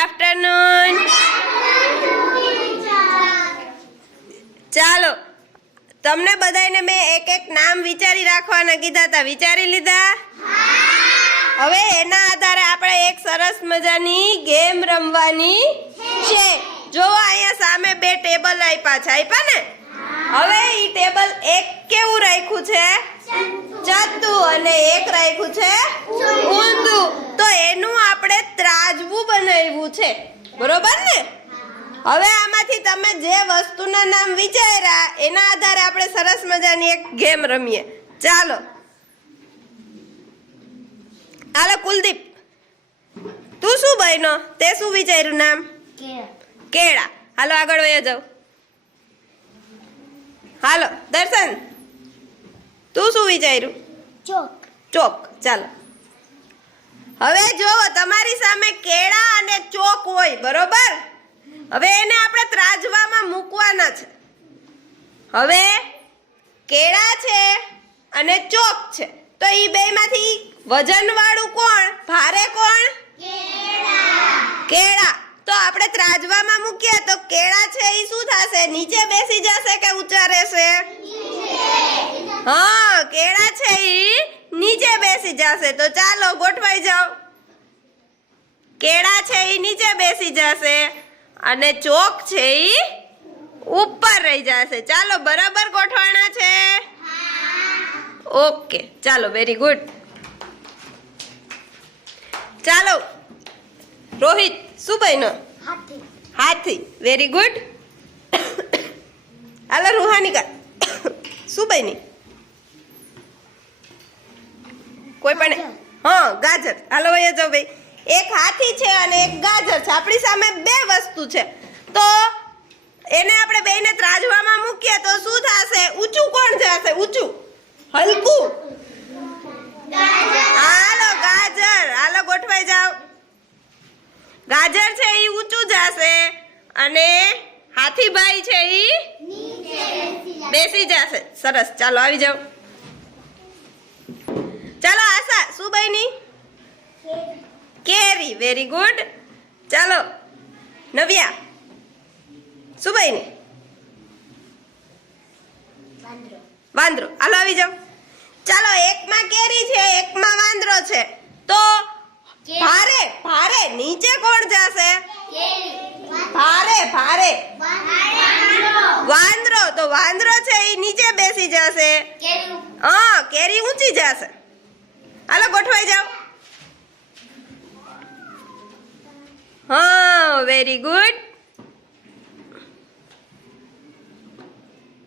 Afternoon. ચાલો તમને બધાને મેં એક એક નામ વિચારી રાખવાના કીધા હતા, વિચારી લીધા? હવે એના આધારે આપણે એક સરસ મજાની ગેમ રમવાની છે. જો અહીંયા સામે બે ટેબલ આપ્યા ને, હવે ઈ ટેબલ એક કેવું રાખ્યું છે? ચત્તુ. અને એક રાખ્યું છે ઊંધું. તો એનું આપણે ત્રાજવું બનાવ્યું છે, બરોબર ને? હવે આમાંથી તમે જે વસ્તુના નામ વિચાર્યા એના આધારે આપણે સરસ મજાની એક ગેમ રમીએ. ચાલો હાલો કુલદીપ, તું શું બન્યો? તે શું વિચાર્યું નામ? કેળા. હાલો આગળ વયા જાવ. હાલો દર્શન, તું શું વિચાર્યું? ચોક. ચાલો હવે જોવો તમારી સામે કેળા અને ચોક હોય, બરોબર? હવે એને આપણે ત્રાજવામાં મૂકવાના છે. હવે કેળા છે અને ચોક છે, તો ઈ બેમાંથી વજન વાળું કોણ? ભારે કોણ? કેળા. તો આપણે ત્રાજવામાં મૂકીએ તો કેળા છે ઈ શું થશે? નીચે બેસી જશે કે ઊંચા રહેશે? હા, કેળા છે ઈ નીચે બેસી જશે. તો ચાલો ગોઠવાઈ જાઓ. કેળા છે ઈ નીચે બેસી જશે અને ચોક છે ઈ ઉપર રહી જશે. ચાલો બરાબર ગોઠવાણા છે? ઓકે, ચાલો વેરી ગુડ. ચાલો રોહિત, શું બન્યો? હાથી. Very good. હાલો રૂહાનિકા, શું બની? કોઈ પણ? હા, ગાજર. હાલો વયા જાઓ ભાઈ. એક હાથી છે અને એક ગાજર છે. આપણી સામે બે વસ્તુ છે, તો એને આપણે બેને ત્રાજવામાં મૂકીએ તો શું થશે? ઊંચું કોણ જશે? ઊંચું. હલકું. હાલો ગાજર. હાલો ગોઠવાઈ જાઓ. ગાજર છે ઈ ઊંચું જશે અને હાથીભાઈ છે ઈ બેસી જશે. સરસ. ચાલો આવી જાઓ. ચાલો આશા, શું બની? કેરી. Very good. ચાલો નવ્યા, શું બની? વાંદરો. હાલો આવી જાઓ. ચાલો એકમાં કેરી છે, એકમાં વાંદરો છે, તો ભારે નીચે કોણ જશે? ભારે વાંદરો. તો વાંદરો છે એ નીચે બેસી જશે. હા, કેરી ઊંચી જશે. હાલો ગોઠવાઈ જાઓ. હા વેરી ગુડ.